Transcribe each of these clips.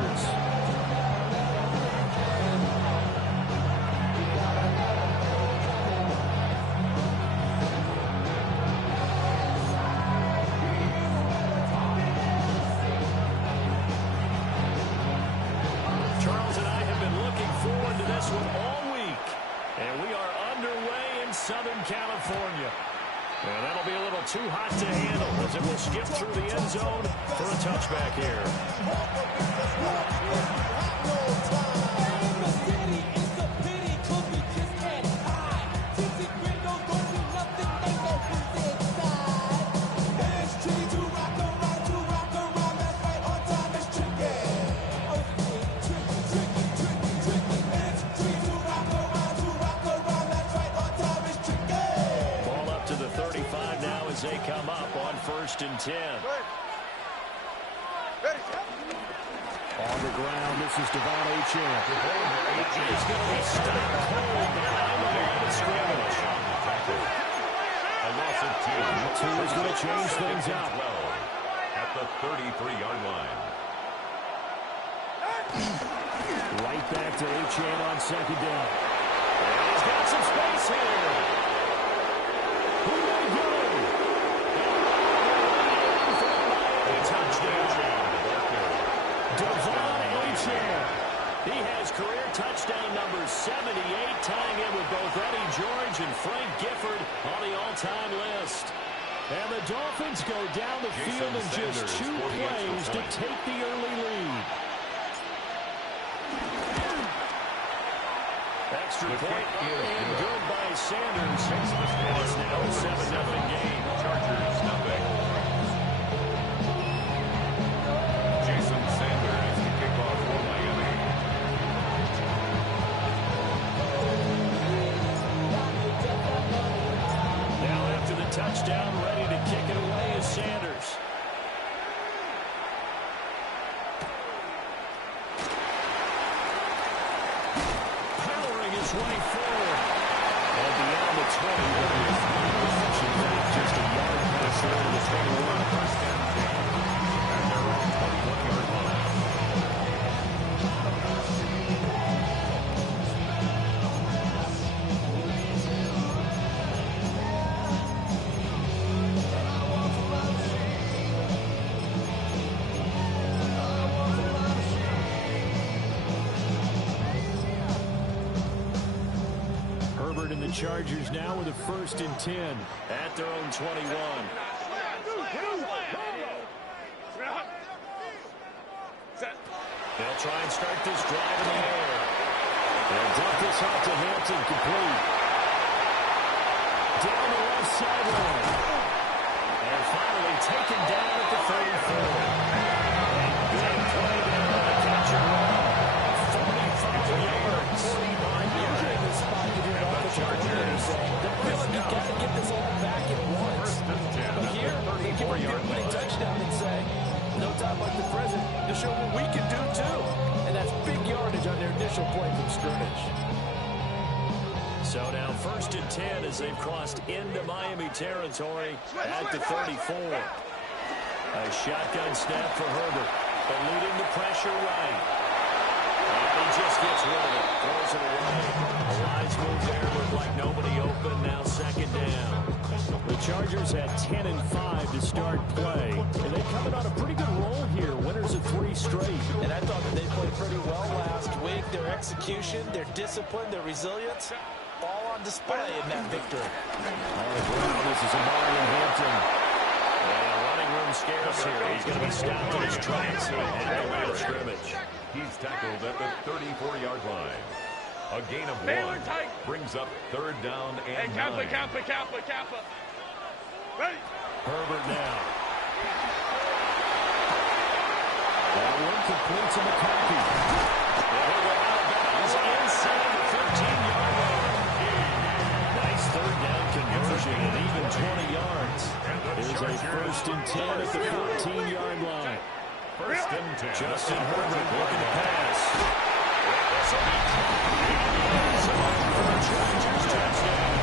Chargers. Charles and I have been looking forward to this one all week. And we are underway in Southern California. And that'll be a little too hot to handle as it will skip through the end zone for a touchback here. They come up on 1st and 10. On the ground, this is Devon Achane. He's going to be stopped cold behind the line of scrimmage. A loss of 2. Two is going to change things up. At the 33-yard line. Right back to Achane on 2nd down. And he's got some space here. Who may go? Devon Achane. He has career touchdown number 78, tying in with both Eddie George and Frank Gifford on the all-time list. And the Dolphins go down the field in just 2 plays to take the early lead. Extra point and good by Sanders. And it's now a 7-0 game. Chargers nothing. Sanders to kick off for Miami. Now after the touchdown, ready to kick it away is Sanders. Powering his way forward. And beyond the 20, just a yard pass there to the 21. First down game. At their own 21-yard line. Herbert and the Chargers now with a 1st and 10 at their own 21. They'll try and start this drive in the air. They'll dump this out to Hampton, complete. Down the left sideline. And finally taken down at the 34. And big play there on the catch and run. 45 yards. 49 yards in the spot to do off the Chargers. They're feeling you got to get this all back at once. But here, they give a big touchdown and say, no time like the present to show what we can do too. And that's big yardage on their initial play from scrimmage. So now 1st and 10 as they've crossed into Miami territory at the 34. A shotgun snap for Herbert, eluding the pressure right. And he just gets rid of it, throws it away. A wise move there, looked like nobody open, now 2nd down. The Chargers had 10 and 5 to start play, and they're coming on a pretty good roll here, winners of 3 straight. And I thought that they played pretty well last week. Their execution, their discipline, their resilience, all on display in that victory. On the ground, this is Lamar in Hampton. And running room scarce here. He's going to be stopped in his tracks at the line of scrimmage. He's tackled at the 34-yard line. A gain of 1 brings up 3rd down and 9. Kappa. Ready. Herbert now. That one complete to McCarthy. He'll go out of bounds inside the 15-yard line. Nice 3rd down conversion and even 20 yards. There's a 1st and 10 at the 14-yard line. 1st and 10. Justin Herbert looking to pass. For the Chargers touchdown.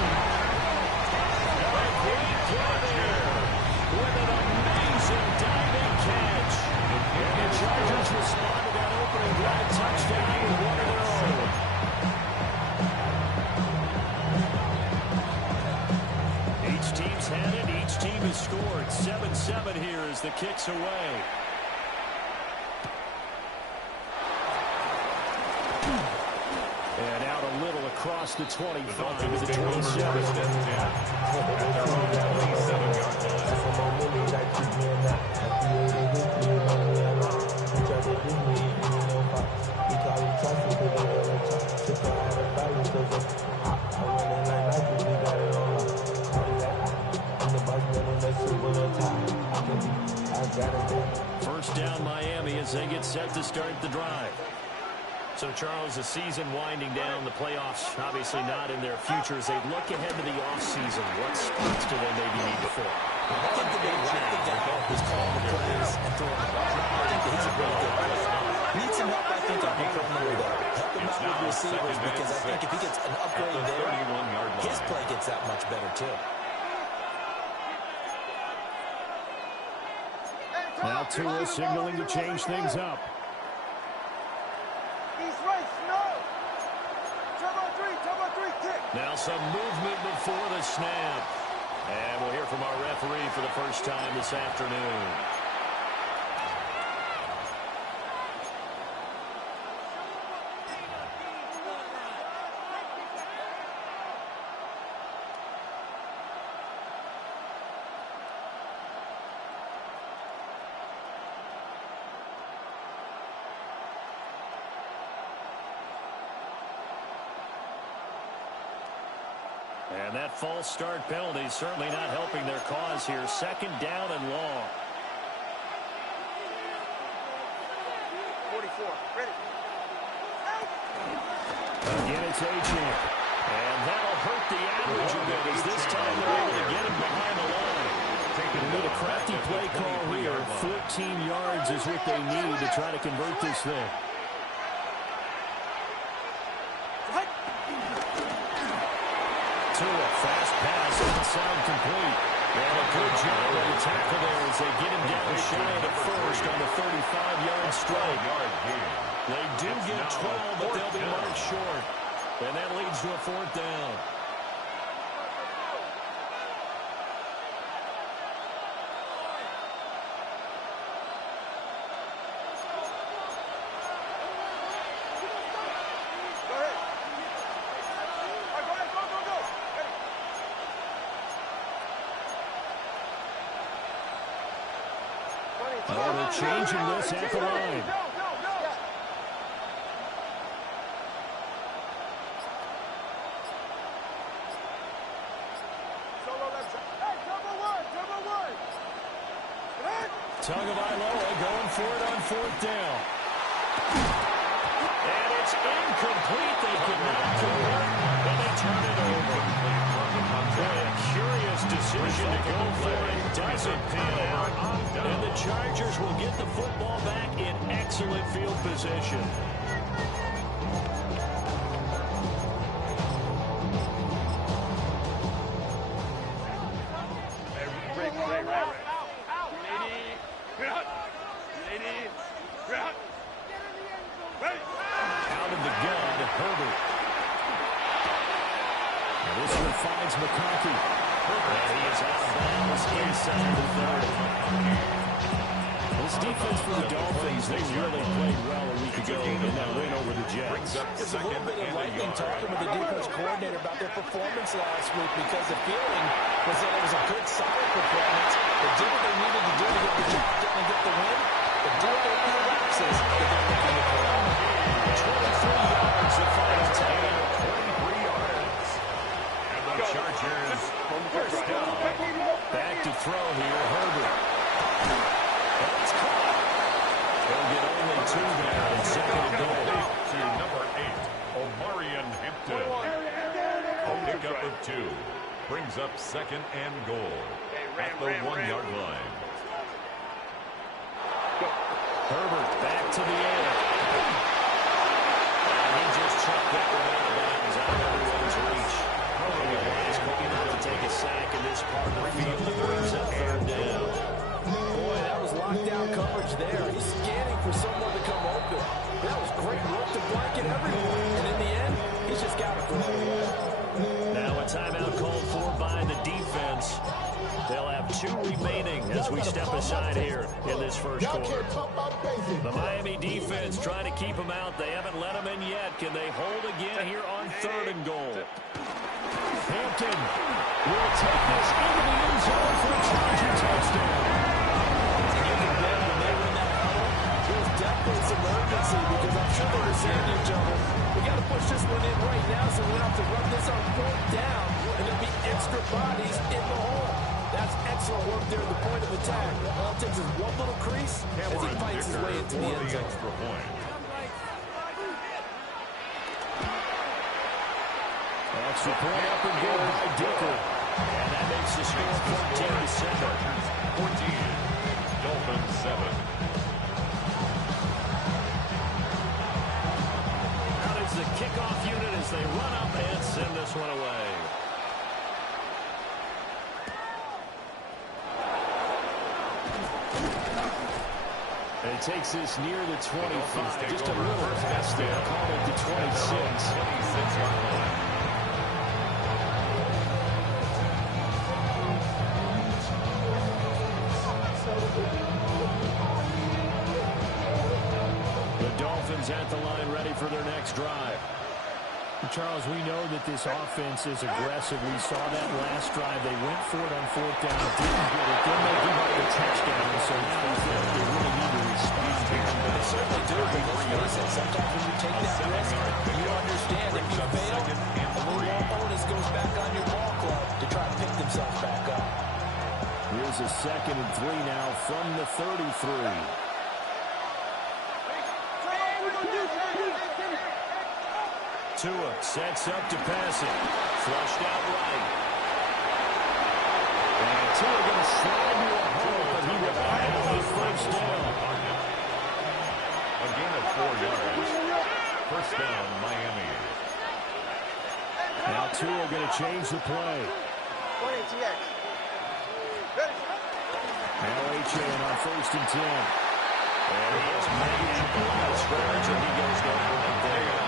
A great play there with an amazing diving catch. And the Chargers respond to that open 7-7 here as the kick's away. And out a little across the 25 to the 27. First down Miami as they get set to start the drive. So, Charles, the season winding down, the playoffs obviously not in their future. As they look ahead to the offseason, what spots do they maybe need to fill? I think that they like the guy who's calling the plays and throwing the ball. I think that he's a really good player. Need some help, I think, on the perimeter, though. Help him out with receivers, because I think if he gets an upgrade there, his play gets that much better, too. Now Tua signaling to change things up. Now some movement before the snap. And we'll hear from our referee for the first time this afternoon. And that false start penalty certainly not helping their cause here. Second down and long. 44. Ready. Again, it's Achane. And that'll hurt the average a bit as this time they're able to get him behind the line. They need a crafty play call here. 14 yards is what they need to try to convert this thing. Tua, fast pass, inside complete. And a good job on the tackle there as they get him down shy of the first on the 35-yard strike. They do get 12, but they'll be marked short. And that leads to a fourth down. Oh, they're changing this at the line. Tagovailoa going for it on fourth down. And it's incomplete. They could not convert, and they turn it over. Boy, a curious decision to go for it. Doesn't pan out. And the Chargers will get the football back in excellent field position. Out of the gun, Herbert. And this one finds McConkey. And he is out of bounds inside the 30. This defense for the Dolphins, they really played well a week ago in that win over the Jets. It's a little bit of lightning talking with the defense coordinator about their performance last week, because the feeling was that it was a good, solid performance. They did what they needed to do to get the job done and get the win. But do what their quarterback says they're going to do. 23 yards the final time. 23 yards. And the Chargers first down. Back to throw here, Herbert. That's caught. They'll get only two there in second and goal. To number 8, Omarion Hampton. A pickup of 2. Brings up second and goal at the 1-yard line. Herbert back to the air. And he just chucked that one out of bounds out of everyone's reach. He's maybe not to take a sack in this part of the field. That brings up third down. Boy, that was lockdown coverage there. He's scanning for someone to come open. That was great work to blanket everyone. And in the end, he's just got to throw it away. Now a timeout called for by the defense. They'll have 2 remaining as we step aside here in this first quarter. The Miami defense trying to keep them out. They haven't let them in yet. Can they hold again here on 3rd and goal? Hampton will take this into the end zone for a Charger touchdown. And you can bet when they win that huddle, there's definitely some urgency because I'm sure they were saying to each other, we got to push this one in right now so we don't have to run this on 4th down, and there'll be extra bodies in the hole. That's excellent work there at the point of attack. All it takes is one little crease as he fights his way into the end zone. Extra point up and good by Dicker. And that makes the score 14-7. 14. Dolphins 7. Out is the kickoff unit as they run up and send this one away. And it takes this near the 25. Just a little past there. Call it the 26. 26-yard line. The Dolphins at the line ready for their next drive. Charles, we know that this offense is aggressive. We saw that last drive. They went for it on 4th down, didn't get it. Then they give up the touchdown, so now they really need to respond here. They certainly do. But let's face it, sometimes when you take that risk, you understand if you fail, the little bonus goes back on your ball club to try to pick themselves back up. Here's a 2nd and 3 now from the 33. Tua sets up to pass it. Flushed out right. And Tua going to slide to a hole, but he will have the first down. Again at 4 yards. First down, Miami. Now Tua going to change the play. Now A-Chain on 1st and 10. And he is maybe at the line of scrimmage, and he goes down right there.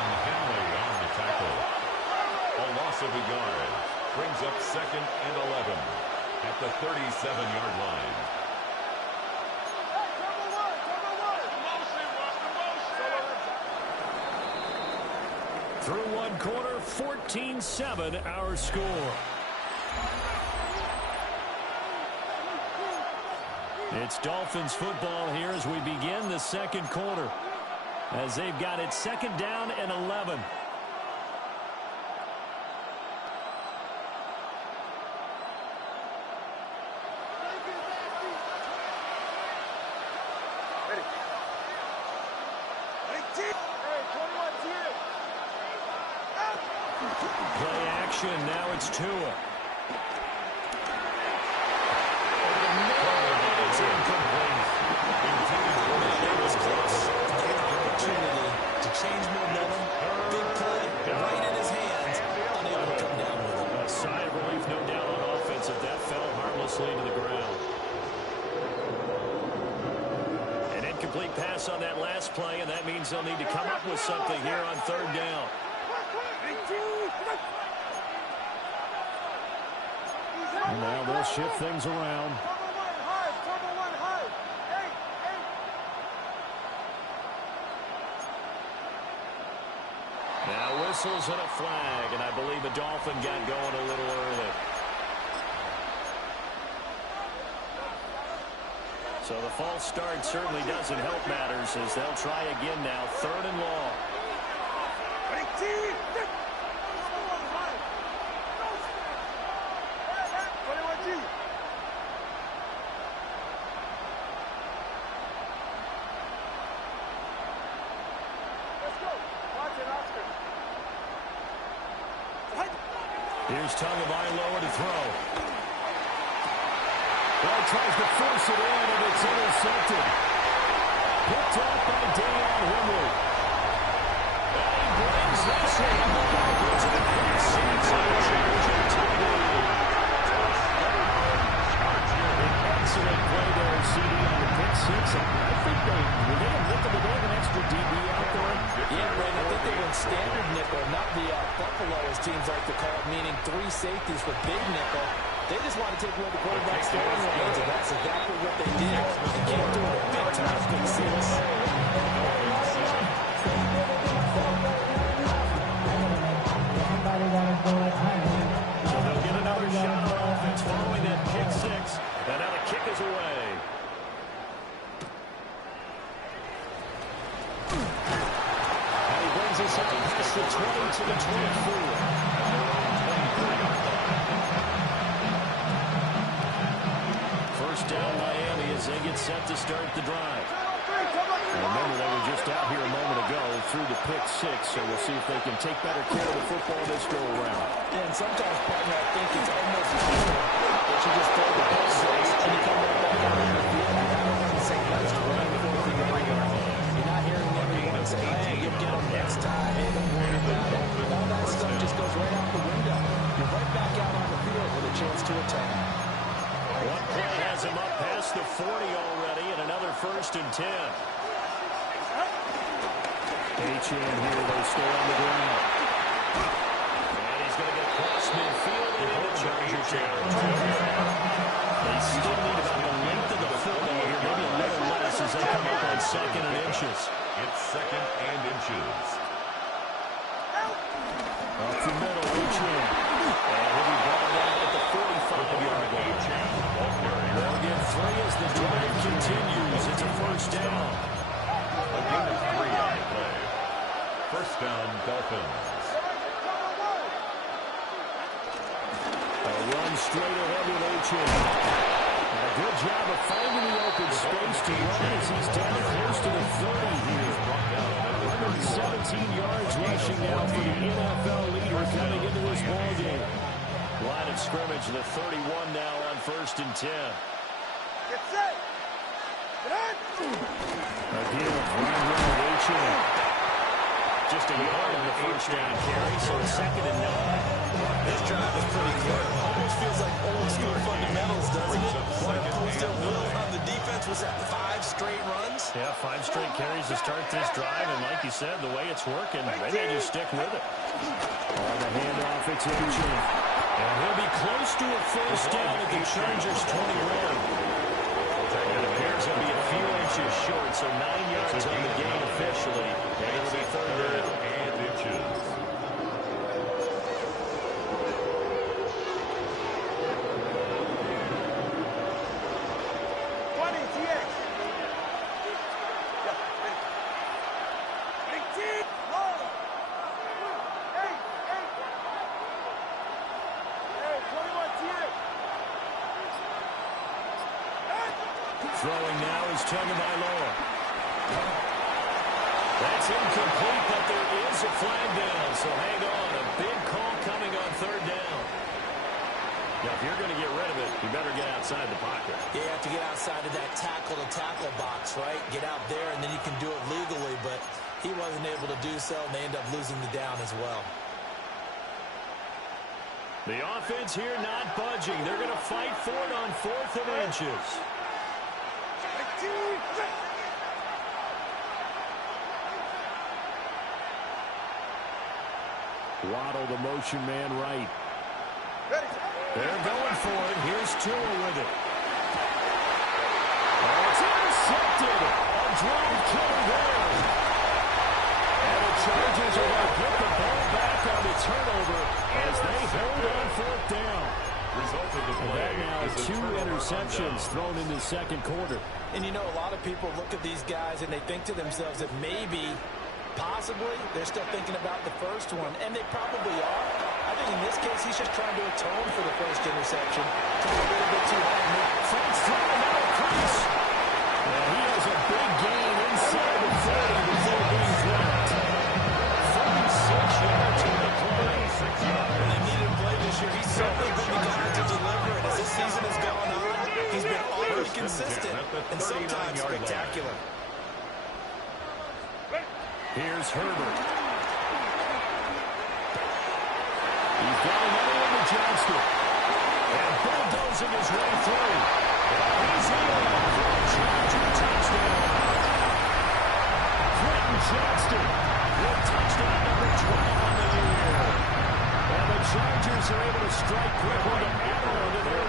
A loss of a yard brings up 2nd and 11 at the 37-yard line. Through 1 quarter, 14-7 our score. It's Dolphins football here as we begin the 2nd quarter, as they've got it 2nd down and 11. Play action, now it's Tua. It's incomplete. It was close. An opportunity to change momentum. Big play, right in his hands. Unable to come down with it. A sigh of relief, no doubt, on offense if that fell harmlessly to the ground. An incomplete pass on that last play, and that means they'll need to come up with something here on 3rd down. And now they'll shift things around. Now whistles and a flag, and I believe a Dolphin got going a little early. So the false start certainly doesn't help matters as they'll try again now, 3rd and long. Here's Tagovailoa to throw. Ball tries to force it in, and it's intercepted. Picked off by Deion Henry. And he brings this in. It's a quick six on the Charger tight end. An excellent play there, CD, on the pick six. I think they have an extra DB out there. Yeah, Ray, I think they went standard nickel, not the buffalo, as teams like to call it, meaning 3 safeties for big nickel. They just want to take away the quarterback's throwing lanes, and that's exactly what they did. They can't do it big time. Pick six. So they'll get another shot on offense following that pick six. And now the kick is away. And he brings us up past the 20 to the 24. First down Miami as they get set to start the drive. Remember, they were just out here a moment ago through the pick six, so we'll see if they can take better care of the football this go around. Yeah, and sometimes, partner, I think it's almost clear that you just throw the pick six and you come right back out on the field. I don't want to say let's run for the yard. You're not hearing everyone say, hey, you'll get them next time. Hey, don't worry about it. All that stuff just goes right out the window. You're right back out on the field with a chance to attack. One play has him up past the 40 already, and another 1st and 10. H.N. here, they stay on the ground. And he's going to get across midfield and into Charger territory. They still need about the length of the football here, maybe a little less as they come up on 2nd and inches. It's 2nd and inches. Up the middle, H.N. And he'll be brought down at the 45-yard line. They'll get 3 as the drive continues. It's a 1st down. A gain of 3 on the play. 1st down, Dolphins. A run straight ahead with H.N. And a good job of finding the open space to run as he's down close to the 30 here. 117 yards rushing now for the NFL leader coming into this ballgame. Line of scrimmage, the 31 now on 1st and 10. Get set. Again, running with H.N. Just a yard on the 1st down carry, so 2nd and 9. This drive is pretty clear. Almost feels like old school fundamentals, doesn't it? What still will on the defense was that 5 straight runs. Yeah, 5 straight carries to start this drive, and like you said, the way it's working, they may just stick with it. On the handoff, it's H.N. And he'll be close to a 1st down at the Chargers' 21. It appears he'll be a few inches short, so 9 yards on the gain officially, and it'll be 3rd down. And inches. Throwing now is Tagovailoa. That's incomplete, but there is a flag down, so hang on. A big call coming on 3rd down. Now, if you're going to get rid of it, you better get outside the pocket. You have to get outside of that tackle-to-tackle box, right? Get out there, and then you can do it legally, but he wasn't able to do so, and they end up losing the down as well. The offense here not budging. They're going to fight for it on 4th and inches. Waddle, the motion man right. They're going for it. Here's Tua with it. Oh, it's intercepted. A drive killer there. And the Chargers are going to put the ball back on the turnover as they hold on 4th down. Result of the play and now is a 2 turnover interceptions thrown in the 2nd quarter. And you know, a lot of people look at these guys and they think to themselves that maybe, possibly, they're still thinking about the first one, and they probably are. I think in this case, he's just trying to atone for the 1st interception. Took a little bit too high. Fence throw, now crease. And he has a big gain inside the 30 before being dropped. 36 yards on the play. 6 yards. When they needed him play this year, he's certainly been the guy to deliver, and as this season has gone on, he's been always consistent and sometimes spectacular. Here's Herbert. He's got another one to Johnston. And bulldozing his way through. And he's in for a Charger touchdown. Quentin Johnston with touchdown number 12 on the year. And the Chargers are able to strike quickly to add on to their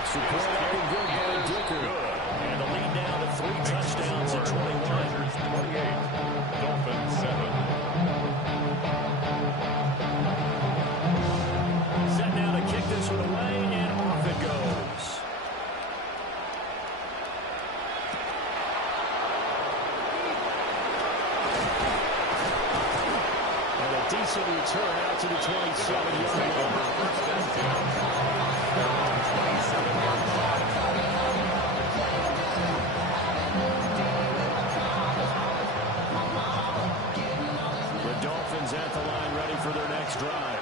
extra point up and good by Dicker. And the lead now to 3 touchdowns at 21. Chargers 28, Dolphins 7. Set now to kick this one away, and off it goes. And a decent return out to the 27-yard line. The Dolphins at the line ready for their next drive.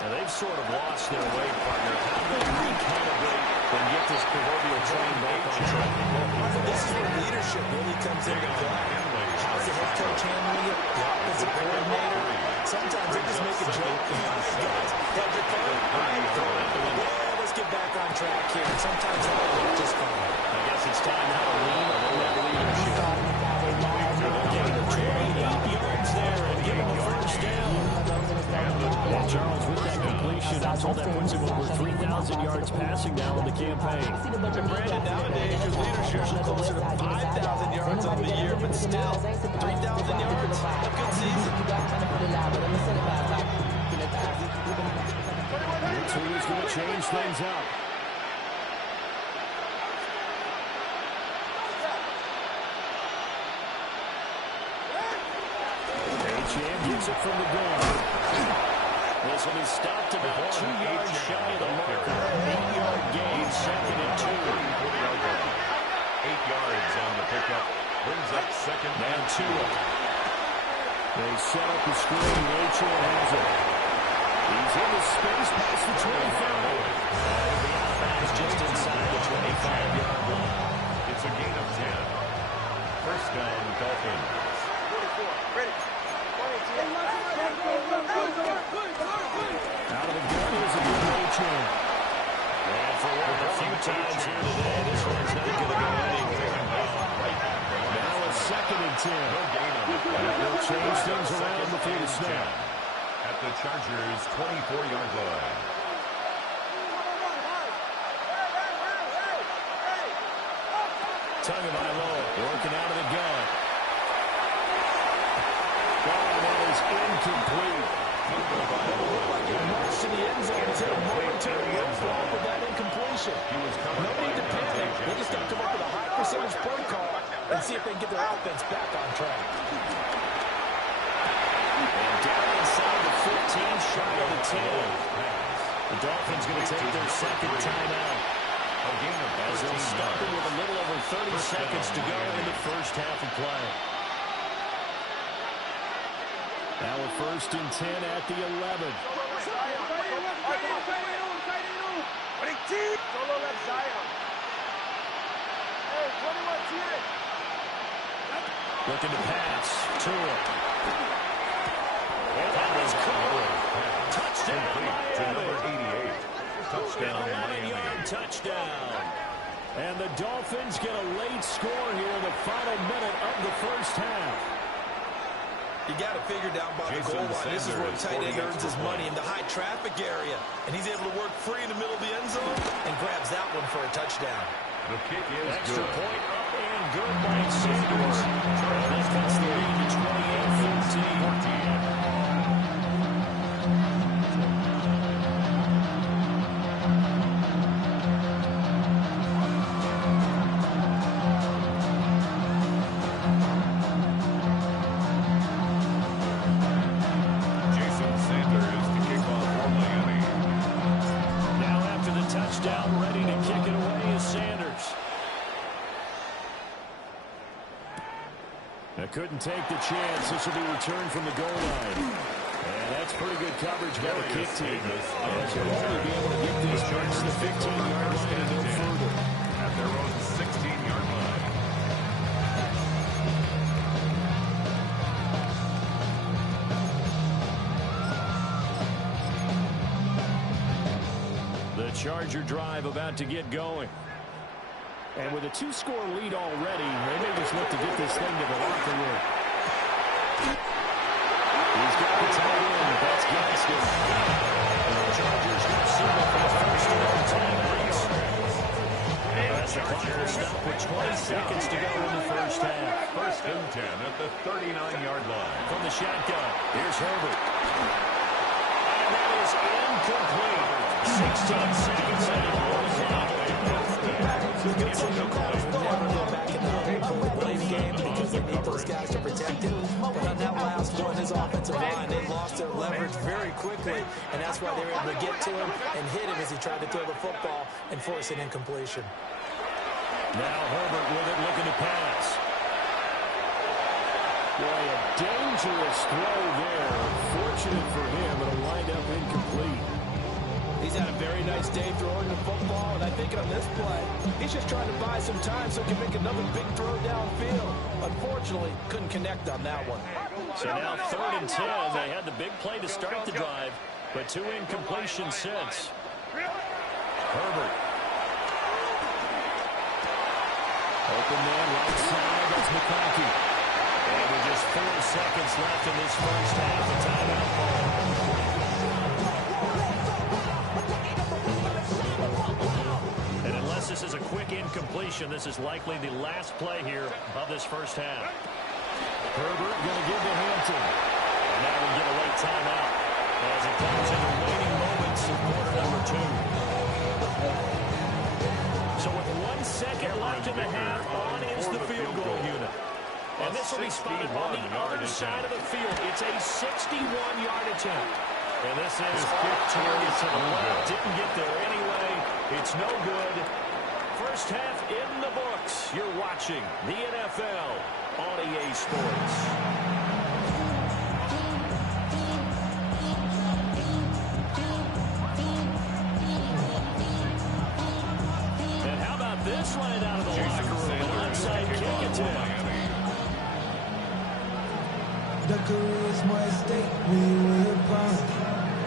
Now they've sort of lost their way, partner. How do they recalibrate and get this proverbial train back on track? This is where leadership really comes into play. How's the head coach handling it? The offensive coordinator? Sometimes they just make a joke. Guys, had your fun? Yeah, let's get back on track here. And sometimes that will work just fine. I guess it's time now to lean on that leadership. Give him 28 yards there and give him a first down. And Charles, with that completion, that's all that puts him over 3,000 yards passing now in the campaign. And Brandon, nowadays, your leadership is closer to 5,000 yards on the year, but still, 3,000 yards, a good season. That's who's going to change things up. H.M. gets it from the gun. This will be stopped about 2 yards shy of the marker. 8-yard gain, second and 2. 8 yards on the pickup. Brings up second and 2. They set up the screen. H.M. has it. He's in the space past the 25. That'll be out of bounds just inside the 25-yard line. It's a gain of 10. First down, Dolphins. 44. Ready. Out of the gun is a good H.M. And for one of the few times here today, this one's not going to go anywhere. Now it's second and 10. And they'll change things around before the snap. At the Chargers' 24-yard line. Tagovailoa working out of the gun. Ball that is incomplete. March to the end zone is a momentary roadblock with that incompletion. No need to panic. They just got to come up with a high percentage play call and see if they can get their offense back on track. And down inside the 15, shy of the 10. The Dolphins going to take their second timeout. As they'll stop it with a little over 30 seconds to go in the first half of play. Now a first and 10 at the 11. Looking to pass. To it. And that is caught. Touchdown, Miami. Touchdown, Miami. 11-yard touchdown. And the Dolphins get a late score here in the final minute of the first half. You got to figure down by the goal line. This is where a tight end earns his money in the high traffic area. And he's able to work free in the middle of the end zone and grabs that one for a touchdown. The kick is Extra good. point up and good by Sanders. And that cuts the lead to 28-14. Ready to kick it away is Sanders. They couldn't take the chance. This will be returned from the goal line. And that's pretty good coverage by the kick team. As they'll only be able to get this past the 15-yard line and no further. At their own 16-yard line. The Charger drive about to get going. And with a 2-score lead already, they may just look to get this thing to the locker room. He's got the tight end. That's Gaskin. The Chargers got signal for the first down. with 20 seconds to go in the first half. First and 10 at the 39-yard line. From the shotgun, here's Herbert. And that is incomplete. 16 seconds on the clock. Good signal calls will never go back in the blame game because they need those guys to protect it. But on that last one, his offensive line, they lost their leverage very quickly, and that's why they were able to get to him and hit him as he tried to throw the football and force an incompletion. Now Herbert with it, looking to pass. Boy, a dangerous throw there. Fortunate for him, it'll wind up incomplete. He's had a very nice day throwing the football, and I think on this play, he's just trying to buy some time so he can make another big throw downfield. Unfortunately, couldn't connect on that one. So now 3rd and 10. They had the big play to start the drive, but 2 incompletions since. Herbert. Open man, right side, that's McConkey. And with just 4 seconds left in this first half, a timeout ball. And unless this is a quick incompletion, this is likely the last play here of this first half. Herbert going to give to Hampton. And now we get a late timeout as it comes in the waning moments of quarter number 2. So with 1 second left in the half, on is the field goal unit. And this will be spotted on the other side of the field. It's a 61-yard attempt. And this is quick target to the left. Didn't get there anyway. It's no good. First half in the books. You're watching the NFL on EA Sports. And how about this right out of the locker room? An onside kick attempt. The career's my estate, we will bond.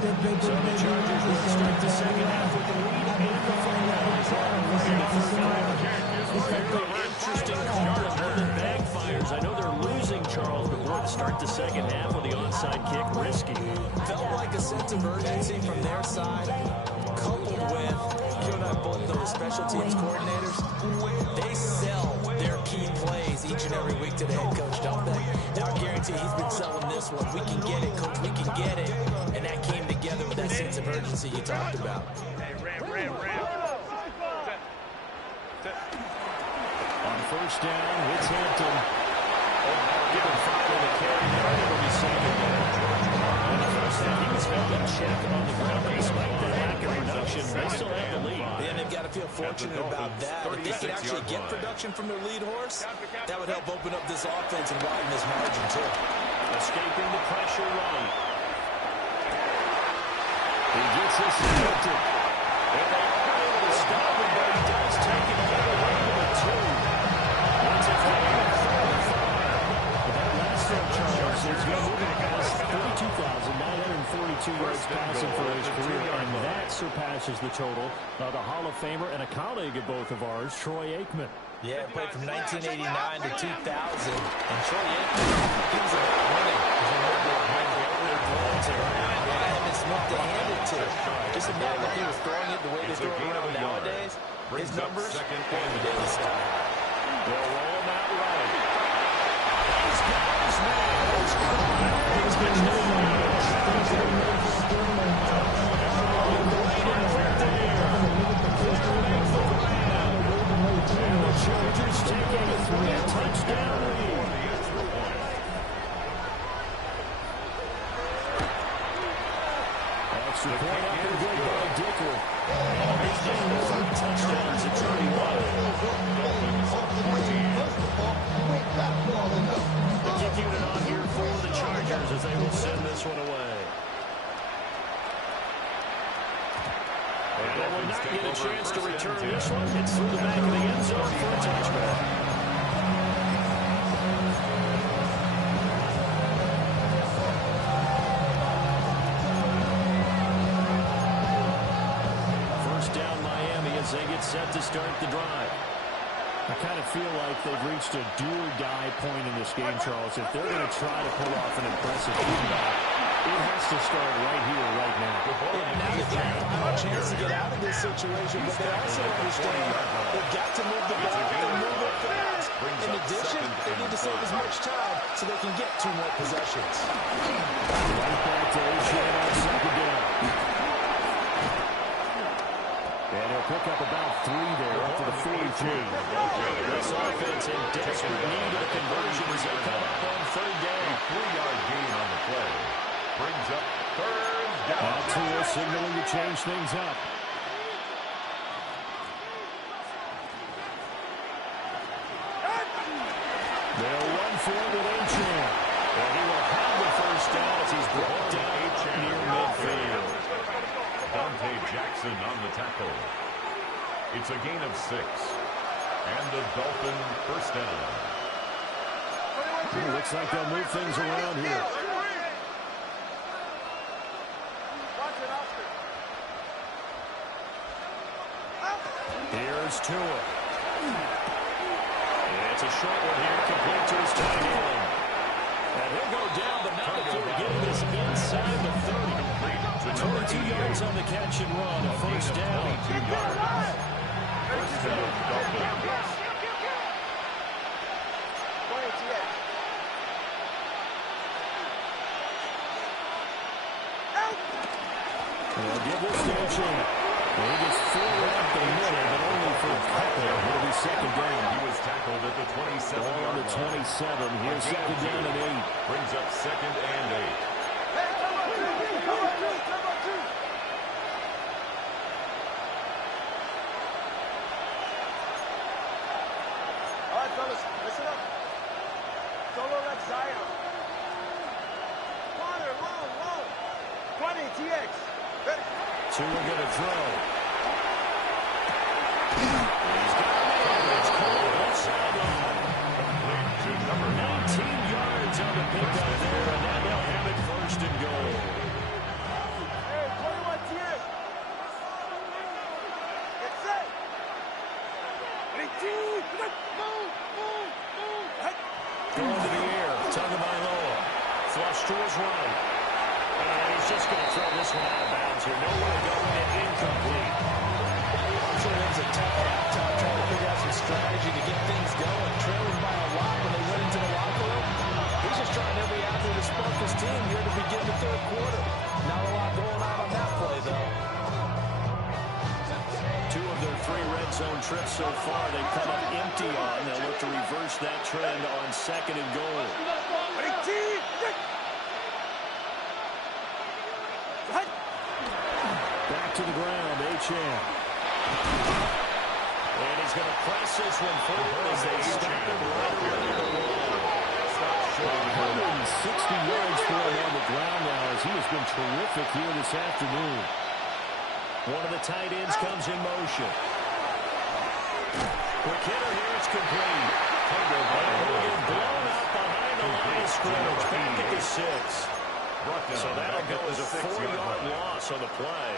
So the Chargers will start the second half with the lead in the interesting call and one that backfires. I know they're losing, Charles, but we're to start the second half with the onside kick risky. Felt like a sense of urgency from their side, coupled with, you and I both know the special teams coordinators, they sell their key plays each and every week to the head coach, don't they? Now I guarantee he's been selling this one. We can get it, coach, we can get it. And that came together with that sense of urgency you talked about. On first down, it's Hampton. Give him 5 on the carry. It'll be second down. In the first half, he was found in check on the ground. Despite that lack of production, they still have the lead. And they've got to feel fortunate about that. If they can actually get production from their lead horse, that would help open up this offense and widen this margin, too. Escaping the pressure run. He gets this to Hampton. And they are able to stop him, but he does take it all the way to the 2. It's a game of 35. But that last throw, Charles, is going to move it past 32,942 yards passing for his career, and that surpasses the total of the Hall of Famer and a colleague of both of ours, Troy Aikman. Yeah, played from 1989 to 2000. And Troy Aikman, he was about winning. Smith to hand it to. Just imagine if he was throwing it the way they throw it around nowadays. His numbers on the daily side. They'll roll him out right. He's got his man. He's and the Chargers taking a 3-touchdown lead. Extra point up and good by Dicker. He's got 4 touchdowns at 31. The kick unit on here for the Chargers as they will send this one away. And they will not get a chance to return this one. It's through the back of the end zone for a touchback. They get set to start the drive. I kind of feel like they've reached a do-or-die point in this game, Charles. If they're going to try to pull off an impressive comeback, it has to start right here, right now. Now they've got a chance to to get out of this situation, but they also understand they've got to move the ball and move it fast. In addition, they need to save as much time so they can get 2 more possessions. Right back to O'Shea on second down. And he'll pick up about 3 there after the 43. This offense in desperate need of a conversion as they come up on 3rd down. 3-yard gain on the play. Brings up 3rd down. Tua signaling to change things up. They'll run for it with Achane. And he will have the first down as he's brought down near midfield. Dante Jackson on the tackle. It's a gain of 6. And the Dolphin first down. Looks like they'll move things around here. Here's Tua. It's a short one here, complete to his tight end. And he'll go down, but not before getting this inside the 30. 22 yards on the catch and run, a first down. 22 yards. First down, Dolphins. They'll give this to Achane. He gets 4 up the middle, but only for a couple. It'll be second down. He was tackled at the 27-yard On the line. 27. Here's second down and 8. Brings up 2nd and 8. All right, fellas, listen up. Solo like Zion. Water, long. 20, TX. Ready. Tua going to throw. He's got a man. It's caught on sideline. Complete to number 19 yards on the pickup there, and now they'll have it first and goal. Hey, 21, TX. Get set. Ready, move. Going to the air. Tagovailoa. Flush to his right. And he's just going to throw this one out of bounds here. Nowhere to go with it. Incomplete. I'm sure it was a tough halftime trying to figure out some strategy to get things going. Trailing by a lot when they went into the locker room. He's just trying every avenue to spark his team here to begin the 3rd quarter. Not a lot going on that play, though. 2 of their 3 red zone trips so far they've come up empty on. They'll look to reverse that trend on 2nd and goal. Ready, team. Back to the ground, Achane. And he's going to press this one forward as they stop him right around the wall. 160 yards for him on the ground now as he has been terrific here this afternoon. One of the tight ends comes in motion. Quick hitter here, it's complete. And he'll get blown up behind the line of scrimmage, back at the 6. So that'll go as a 4-yard loss on the play.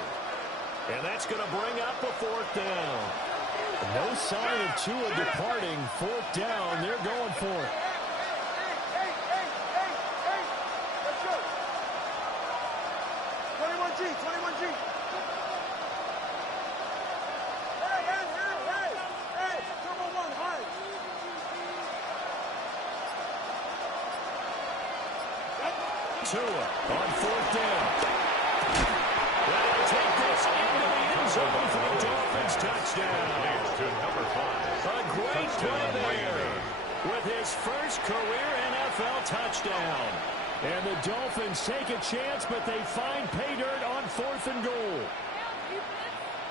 And that's going to bring up a 4th down. No sign of Tua departing. 4th down. They're going for it. Hey. Let's go. 21G. Hey. Turbo 1, hard. Tua on 4th down. Ready to take this into the end zone for a Dolphins touchdown. to number 5. A great play there with his first career NFL touchdown. And the Dolphins take a chance, but they find pay dirt on 4th and goal.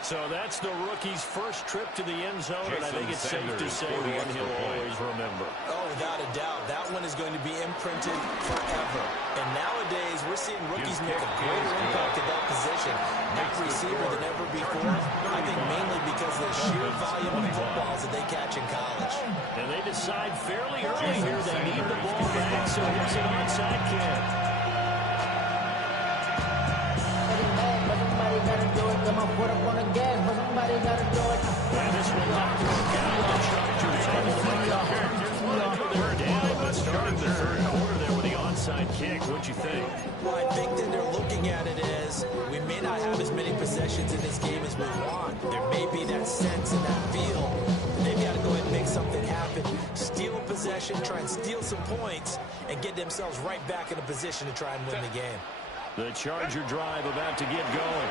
So that's the rookie's first trip to the end zone, and I think it's safe to say one he'll always remember. Oh, without a doubt. That one is going to be imprinted forever. And nowadays, we're seeing rookies make a greater impact at that position, that receiver than ever before. I think mainly because of the sheer volume of footballs that they catch in college. And they decide fairly early here they need the ball back, so here's an onside kick. And this will not work out. The Chargers able to make up they're down, but starting the 3rd quarter there with the onside kick. What'd you think? Well, I think that they're looking at it as we may not have as many possessions in this game as offense will want. There may be that sense and that feel that they've got to go ahead and make something happen. Steal possession, try and steal some points, and get themselves right back in a position to try and win the game. The Charger drive about to get going.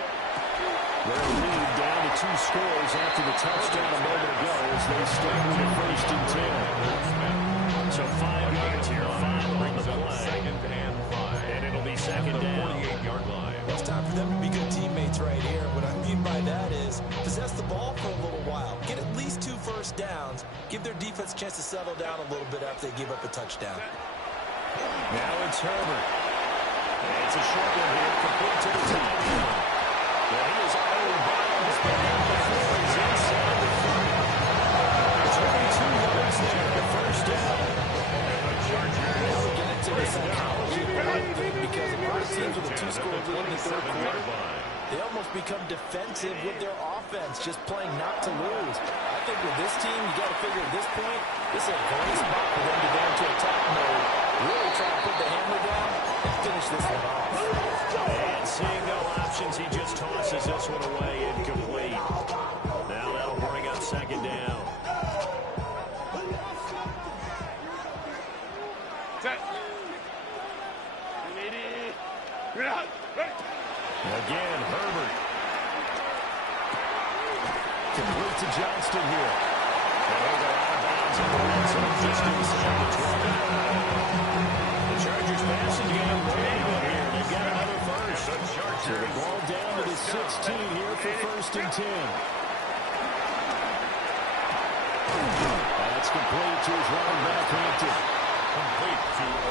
Their lead down to 2 scores after the touchdown a moment ago as they start with the 1st and 10. So 5 yards here, 5 on the play. Second and 5. And it'll be second down. 48-yard line. It's time for them to be good teammates right here. What I mean by that is possess the ball for a little while. Get at least 2 first downs. Give their defense a chance to settle down a little bit after they give up a touchdown. Now it's Herbert. It's a short one here, complete to the tight end. And he is all bounds, but now before he's inside the 30. 22 yards there, the first down. And the Chargers. Now we get into the psychology of one thing, because a lot of teams with a 2-score lead in the third quarter, they almost become defensive with their offense, just playing not to lose. I think with this team, you got to figure at this point, this is a great spot for them to go into attack mode, really try to put the hammer down and finish this one off. And seeing no options, he just tosses this one away, incomplete. Now that'll bring up second down. Again, Herbert. Complete to Johnston here. And he'll go out of bounds in the red zone just inside the 20. The Chargers passing game pretty good here. They've got another first. So the ball down to the 16 here for 1st and 10. That's complete to his running back, Hampton.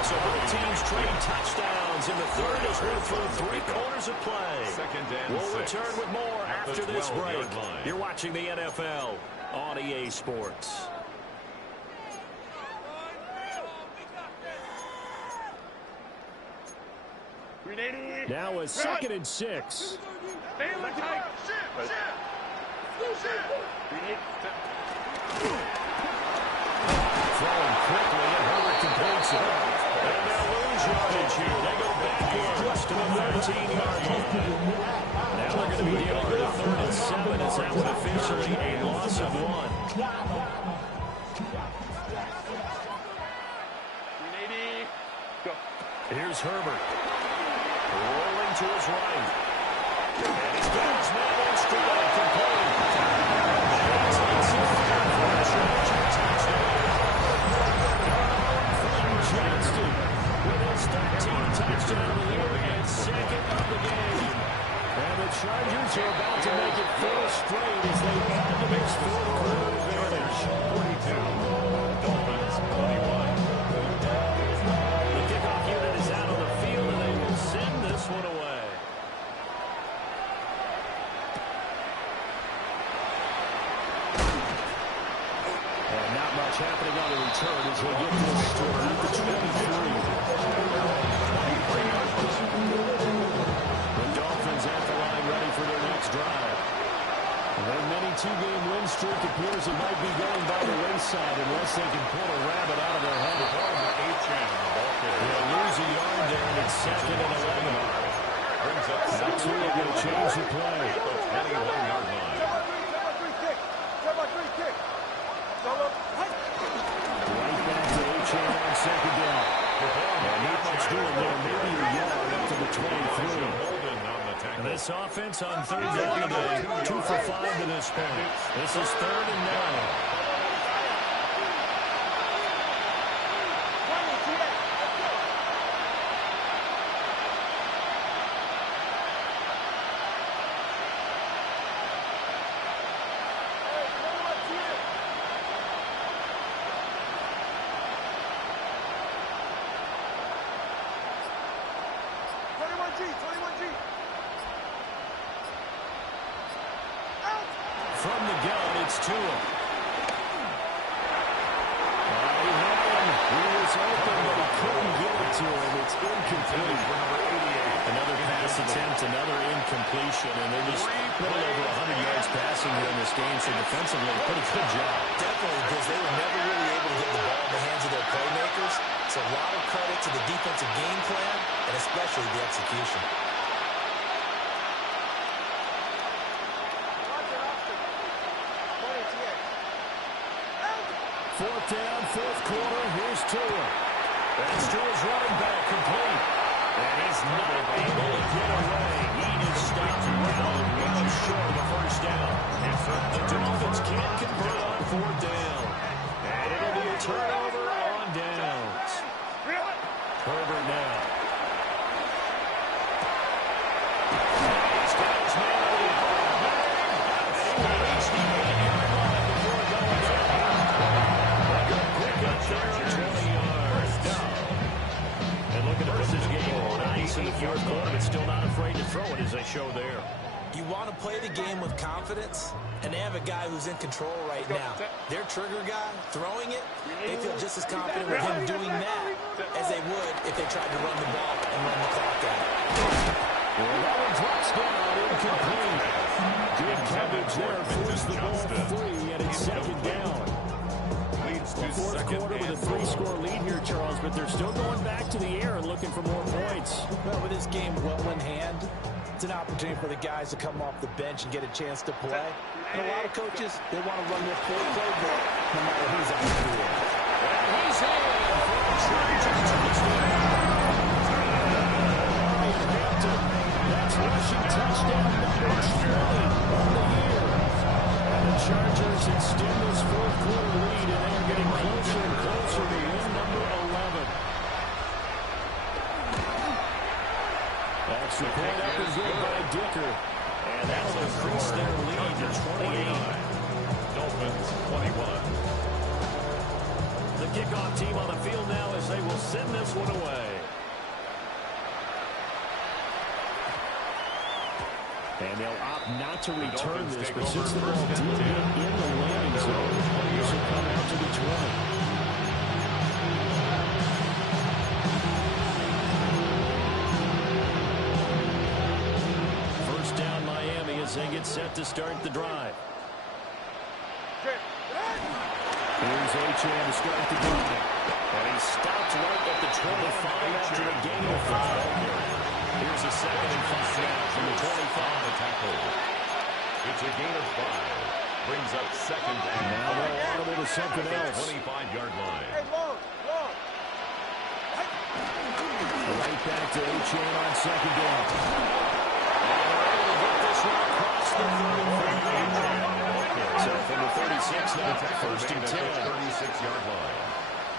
So both teams trading touchdowns in the third as we're through 3 quarters of play. Second and We'll 6. return with more after this break. You're watching the NFL on EA Sports. Now a 2nd and 6. Throwing quickly, and Herbert completes it. And they'll lose yardage here. They go backwards to the 13-yard line. Now they're going to be dealing with a 3rd and 7 as that one officially a loss of 1. Here's Herbert. Rolling to his right. And he's got his man in stride, complete. And he's inside for a Charger touchdown. Johnston with his 13th touchdown of the year and 2nd of the game. And the Chargers are about to make it 4 straight as they add to this 4th quarter advantage. 42. Dolphins 21. The kickoff unit is out on the field, and they will send this one away. And not much happening on the return as they get this story at the 23. The Dolphins at the line ready for their next drive. Their mini 2-game win streak appears it might be going by the wayside unless they can pull a rabbit out of their hat. They'll lose a yard there, and it's 2nd and 11. Now Tua going to change the play. 21-yard line. Right back to H.A. on 2nd down. And not much doing there. Maybe a yard up to the 23. And this offense on 3rd down today, 2 for 5 to this point. This is 3rd and 9. From the gun, it's Tua. He had him. He was open, but he couldn't get it to him. It's incomplete. Another pass attempt, another incompletion, and they're just a little over 100 yards passing here in this game, so defensively, pretty good job. Definitely, because they were never really able to get the ball in the hands of their playmakers. So a lot of credit to the defensive game plan, and especially the execution. Fourth down, fourth quarter. Here's Tua. That's Tua's running back, complete. And he's not able to get away. He is stopped well short of the first down. The Dolphins can't convert on fourth down. And it'll be a turnover on downs. Herbert now. He's got his man over the ball. And he will reach the 8-yard line before going down. A quick up there, 20 yards. And looking to put this game on ice in the fourth quarter, but still not afraid to throw it as they show there. You want to play the game with confidence, and they have a guy who's in control right now. Their trigger guy, throwing it, they feel just as confident with him doing that as they would if they tried to run the ball and run the clock out. Well, that one drops down, incomplete. Good coverage there, forced the ball free, and it's second down. Fourth quarter with a 3-score lead here, Charles, but they're still going back to the air and looking for more points. Well, with this game well in hand, it's an opportunity for the guys to come off the bench and get a chance to play. And a lot of coaches, they want to run their full playbook no matter who's on the field. And he's in for a Chargers touchdown. Ryan Hampton, that's rushing touchdown number 20 on the year. And the Chargers extend this fourth quarter lead, and they are getting closer and closer to win number 11. Extra point up and good by Dicker. And that'll increase their lead to 28. Dolphins 21. The kickoff team on the field now as they will send this one away. And they'll opt not to return this, but since the ball did hit in the landing zone, this will come out to the 20. They get set to start the drive. Here's Achane to start the drive. And he stopped right at the 25 after a gain of 5. Here's a 2nd and 5 now from the 25. Tackle. It's a gain of 5. Brings up 2nd and now they'll audible to something else. 25-yard line. Right back to Achane on 2nd down. Across the 35. So from the 36 now, first and 10. 36-yard line.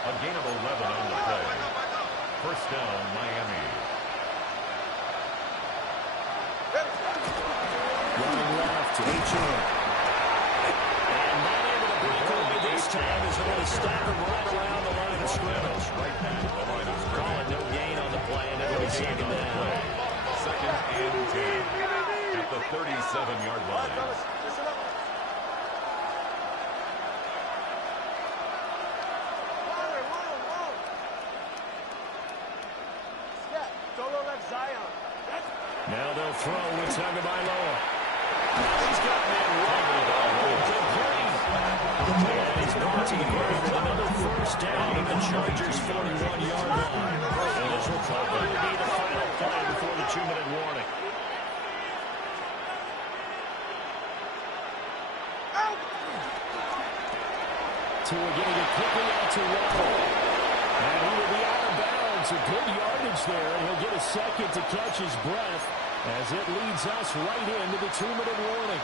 A gain of 11 on the play. First down, Miami. Running left, Achane. And not able to break away this time as they're going to stop him right around the line of scrimmage. Right at the line of scrimmage. Call it no gain on the play, and it'll be second down. 2nd and 10. At the 37-yard line. Listen up. Now they'll throw with Tagovailoa. He's got man right with the ball. Complete. And he's brought to the ground with another first down at the Chargers' 41-yard line. And this will probably be the final play before the 2-minute warning. Tua getting it quickly out to Waddle. And he will be out of bounds. A good yardage there, and he'll get a second to catch his breath as it leads us right into the 2-minute warning.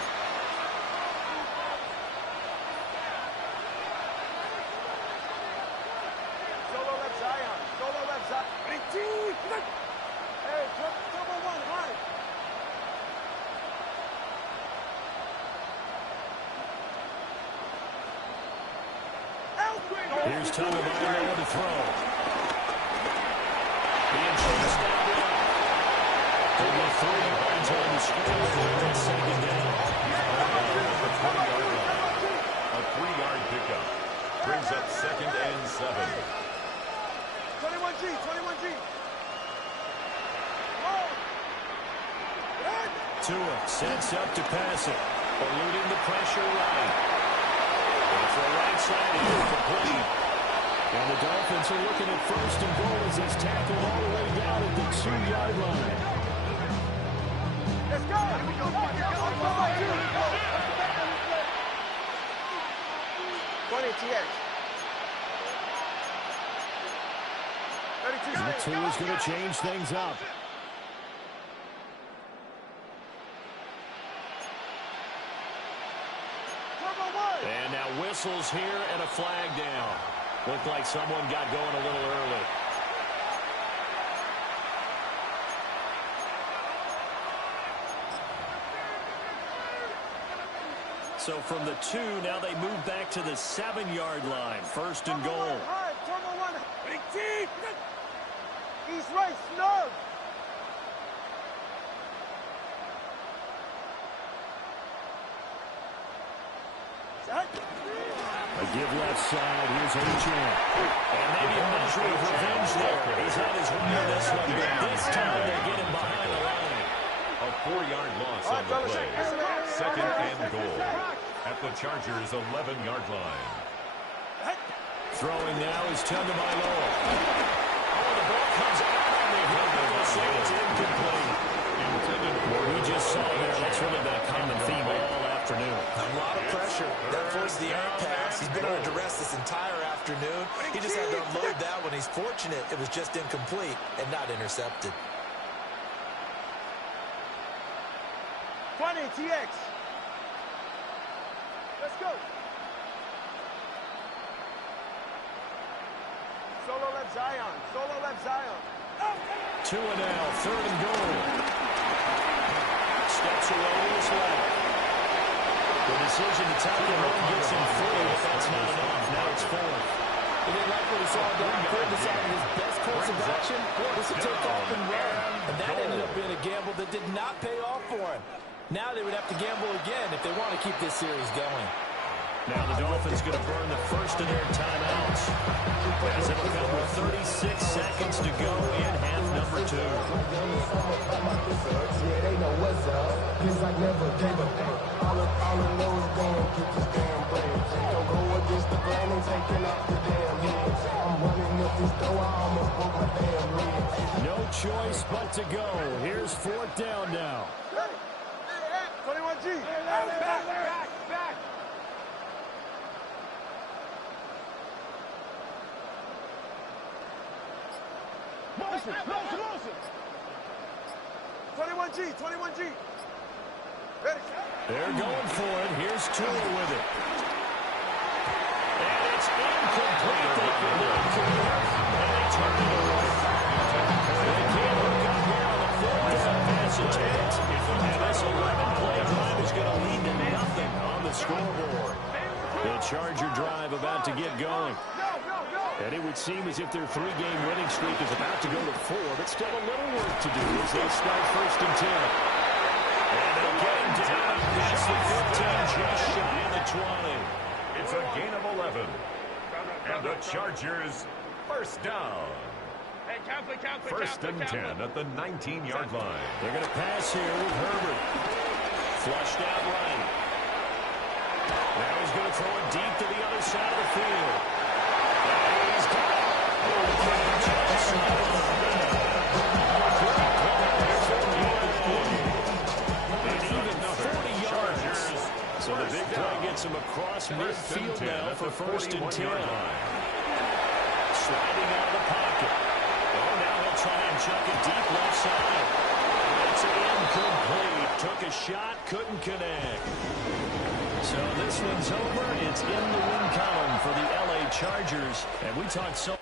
Solo left Zion. Solo left Zion. Hey, double one, high. Here's Tagovailoa to throw. Being chased down the line. They'll go 3 yards on the scrimmage there at second down. A 3-yard pickup. Brings up 2nd and 7. 21G, 21G. Tua sets up to pass it. Eluding the pressure right. Off the right side, incomplete. And the Dolphins are looking at first and goal as he's tackled all the way down at the 2-yard line. Let's go. 20 TX. The two is going to change things up. And now whistles here and a flag down. Looked like someone got going a little early. So from the 2, now they move back to the 7-yard line. First and goal. He's right, snug. A give left side. Here's H.M. And maybe a measure of revenge there. He's had his run on this one, but this time they get him behind the line. A 4-yard loss on the play. Second and goal at the Chargers' 11-yard line. Throwing now is Tagovailoa. Oh, the ball comes out on the hit. They'll say it's incomplete. We just saw there, that's really been a common theme all afternoon. A lot of pressure. That forced the errant pass. He's been under duress this entire afternoon. He just had to unload that one. He's fortunate it was just incomplete and not intercepted. 20, TX. Let's go. Solo left Zion. Solo left Zion. 2 and now, third and goal. Steps away to his left. The decision to tackle him gets him free, but that's not enough. Now it's fourth. He didn't like what he saw downfield. Decided his best course of action was to take off and run. And that ended up being a gamble that did not pay off for him. Now they would have to gamble again if they want to keep this series going. Now the Dolphins going to burn the first of their timeouts as it'll come with 36 seconds to go in half number 2. No choice but to go. Here's fourth down now. 21G. Back. Motion. 21G. Ready. They're going for it. Here's Tua with it. And it's incomplete. They cannot convert. And they turn it over. They can't hook up here on the fourth down pass attempt. And this 11-play drive is going to lead to nothing on the scoreboard. The Charger drive about to get going. And it would seem as if their 3-game winning streak is about to go to 4, but still a little work to do as they start first and 10. And they'll get him down past the 15, just shy of the 20. It's a gain of 11. And the Chargers first down. First and 10 at the 19-yard line. They're going to pass here with Herbert. Flushed out right. Now he's going to throw it deep to the other side of the field. And he's got it. And even 40 yards. So the big play gets him across midfield now for first and 10. Sliding out of the pocket. Oh, now he'll try and chuck it deep left side. It's incomplete. Took a shot, couldn't connect. So this one's over. It's in the win column for the LA Chargers. And we talked so